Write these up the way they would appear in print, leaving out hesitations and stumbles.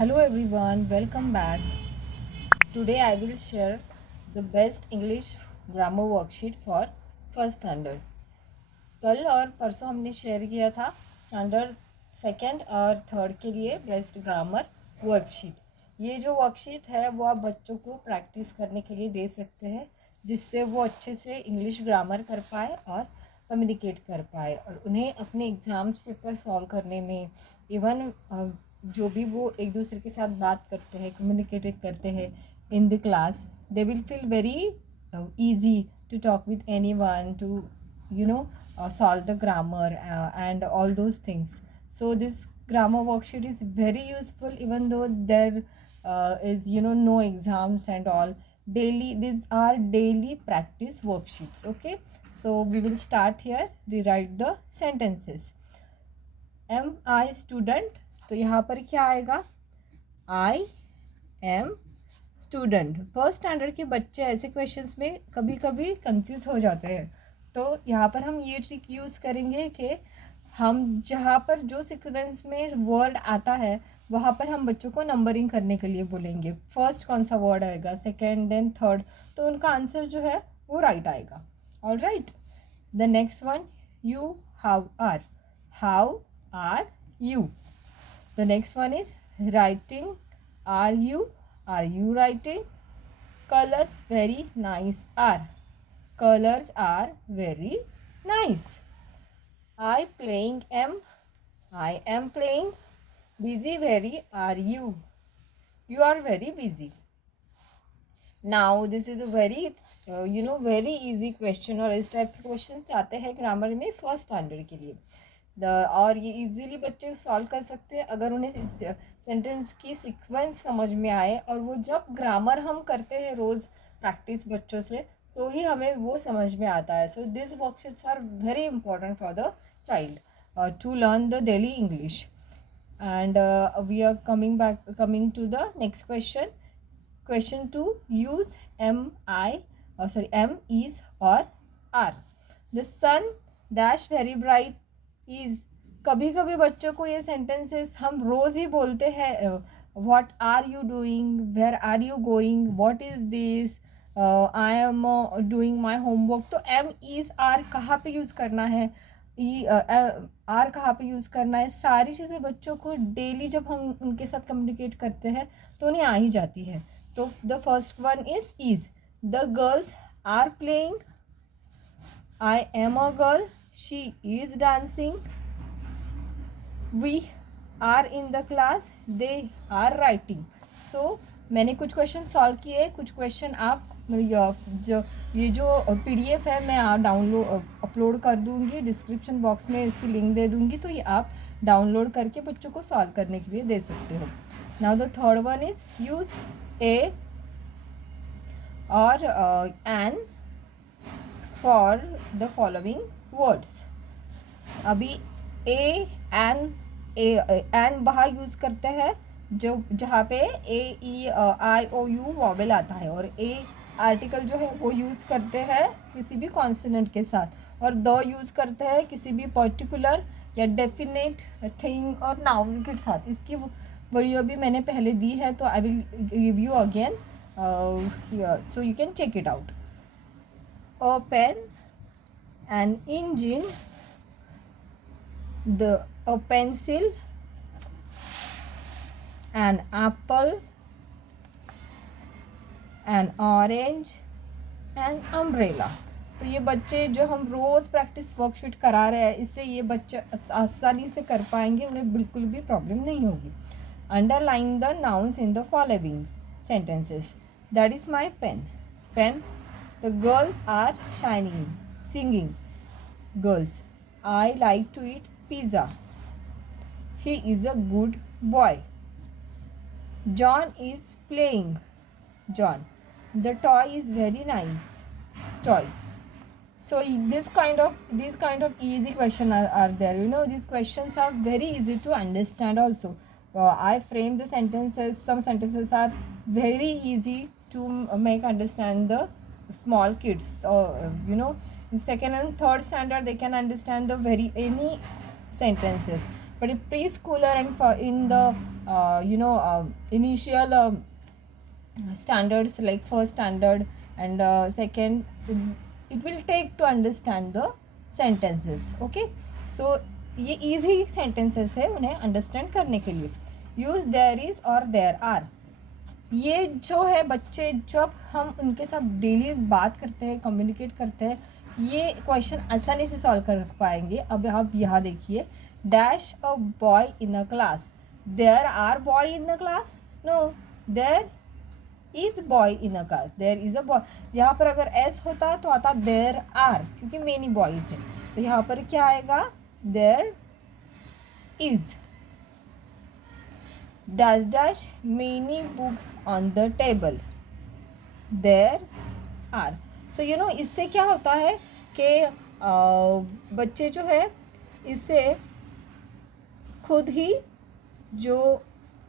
Hello everyone, welcome back. Today I will share the best English grammar worksheet for first standard. कल और परसों हमने शेयर किया था स्टैंडर्ड सेकंड और थर्ड के लिए बेस्ट ग्रामर वर्कशीट. ये जो वर्कशीट है वो आप बच्चों को प्रैक्टिस करने के लिए दे सकते हैं, जिससे वो अच्छे से इंग्लिश ग्रामर कर पाए और कम्युनिकेट कर पाए और उन्हें अपने एग्ज़ाम्स पेपर सॉल्व करने में इवन जो भी वो एक दूसरे के साथ बात करते हैं, कम्युनिकेट करते हैं इन the class, they will feel very easy to talk with anyone, to solve the grammar and all those things. So this grammar worksheet is very useful, even though there is no exams and all. Daily, these are daily practice worksheets. Okay, so we will start here. Rewrite the sentences. Am I student? तो यहाँ पर क्या आएगा? I am student. First standard के बच्चे ऐसे क्वेश्चंस में कभी कभी कंफ्यूज हो जाते हैं, तो यहाँ पर हम ये ट्रिक यूज़ करेंगे कि हम जहाँ पर जो सीक्वेंस में वर्ड आता है वहाँ पर हम बच्चों को नंबरिंग करने के लिए बोलेंगे. फर्स्ट कौन सा वर्ड आएगा, सेकेंड, देन थर्ड, तो उनका आंसर जो है वो राइट आएगा. All right. The next one, you how are you. The next one is writing. Are you writing? Colors very nice are. Colors are very nice. I am playing. Busy very are you. You are very busy. Now this is a very very easy question, और इस टाइप के क्वेश्चन आते हैं ग्रामर में first standard के लिए. और ये इजीली बच्चे सॉल्व कर सकते हैं अगर उन्हें सेंटेंस की सीक्वेंस समझ में आए, और वो जब ग्रामर हम करते हैं रोज़ प्रैक्टिस बच्चों से, तो ही हमें वो समझ में आता है. So this worksheets are very important for the child to learn the daily English. And we are coming to the next question. Question 2, use am is और are. The sun dash very bright is. कभी कभी बच्चों को ये सेंटेंसेस हम रोज़ ही बोलते हैं. What are you doing, where are you going, what is this, I am doing my homework. तो एम इज़ आर कहाँ पे यूज़ करना है, आर कहाँ पे यूज़ करना है, सारी चीज़ें बच्चों को डेली जब हम उनके साथ कम्युनिकेट करते हैं तो उन्हें आ ही जाती है. तो the first one is. The girls are playing. I am a girl. She is dancing. We are in the class. They are writing. So मैंने कुछ क्वेश्चन सॉल्व किए, कुछ क्वेश्चन आप ये जो PDF है मैं अपलोड कर दूँगी, डिस्क्रिप्शन बॉक्स में इसकी लिंक दे दूँगी, तो ये आप डाउनलोड करके बच्चों को सॉल्व करने के लिए दे सकते हो. Now the third one is use a और an for the following words. अभी एन बाहर यूज़ करते हैं जो जहाँ पे AEIOU वॉवेल आता है, और ए आर्टिकल जो है वो यूज़ करते हैं किसी भी कॉन्सोनेंट के साथ, और द यूज़ करते हैं किसी भी पर्टिकुलर या डेफिनेट थिंग और नाउन के साथ. इसकी वीडियो भी मैंने पहले दी है, तो I will give you again so you can check it out. A pen, an engine, a pencil, an apple, an orange, an umbrella. तो ये बच्चे जो हम रोज़ प्रैक्टिस वर्कशीट करा रहे हैं, इससे ये बच्चे आसानी से कर पाएंगे, उन्हें बिल्कुल भी प्रॉब्लम नहीं होगी. Underline the nouns in the following sentences. That is my pen. The girls are singing. Girls. I like to eat pizza. He is a good boy. John is playing. John. The toy is very nice. Toy. So these kind of easy questions are there. These questions are very easy to understand also. I frame the sentences. Some sentences are very easy to make understand the small kids. In second and third standard they can understand the any sentences. but in preschooler and in the initial standards like first standard and second, it will take to understand the sentences. Okay, so ये easy sentences है उन्हें understand करने के लिए. use there is और there are. ये जो है बच्चे जब हम उनके साथ डेली बात करते हैं, कम्युनिकेट करते हैं, ये क्वेश्चन आसानी से सॉल्व कर पाएंगे. अब आप यहाँ देखिए, dash a boy in a class. There are boy in the class? No, there is boy in a class. There is a boy. यहाँ पर अगर एस होता तो आता देयर आर, क्योंकि मेनी बॉयज है. तो यहाँ पर क्या आएगा? There is. Dash dash many books on the table. There are. So इससे क्या होता है कि बच्चे जो है इससे खुद ही जो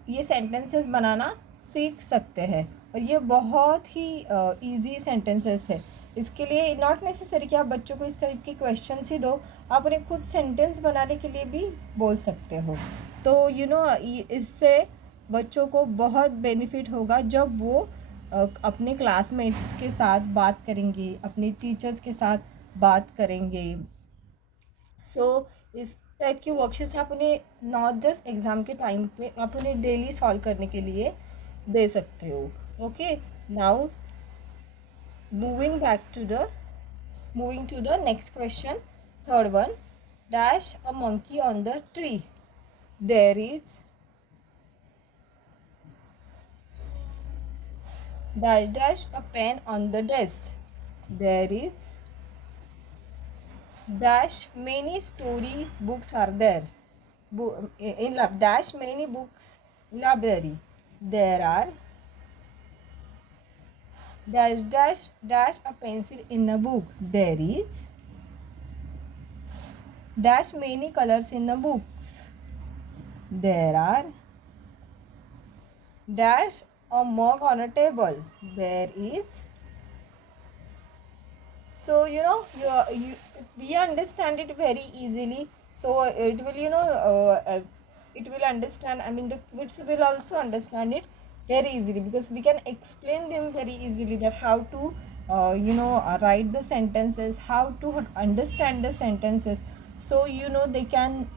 ये सेंटेंसेस बनाना सीख सकते हैं. और ये बहुत ही इजी सेंटेंसेस है. इसके लिए नॉट नेसेसरी कि आप बच्चों को इस टाइप के क्वेश्चंस ही दो, आप उन्हें खुद सेंटेंस बनाने के लिए भी बोल सकते हो. तो इससे बच्चों को बहुत बेनिफिट होगा जब वो अपने क्लासमेट्स के साथ बात करेंगे, अपने टीचर्स के साथ बात करेंगे. सो इस टाइप की वर्कशीट्स आप उन्हें नॉट जस्ट एग्ज़ाम के टाइम पे, आप उन्हें डेली सॉल्व करने के लिए दे सकते हो. Okay, now moving to the next question. Third one, dash a monkey on the tree. There is dash dash a pen on the desk. There is dash many story books are there. In dash many books in library. There are dash dash dash a pencil in a book. There is dash many colors in a books. There are dash a mug on a table. There is. So we understand it very easily. So it will it will understand. I mean the kids will also understand it very easily, because we can explain them very easily that how to write the sentences, how to understand the sentences. So they can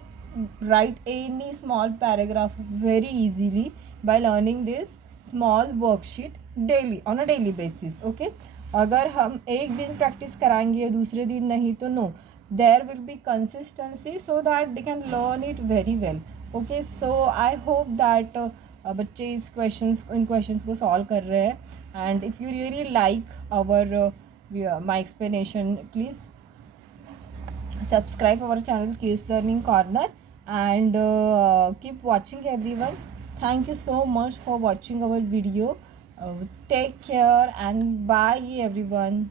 write any small paragraph very easily by learning this small worksheet daily, on a daily basis. Okay, अगर हम एक दिन प्रैक्टिस कराएंगे दूसरे दिन नहीं तो no, there will be consistency so that they can learn it very well. Okay, so I hope that बच्चे इन क्वेश्चंस को सॉल्व कर रहे हैं. And if you really like our my explanation, please subscribe our channel Kids Learning Corner and keep watching everyone. Thank you so much for watching our video. Take care and bye everyone.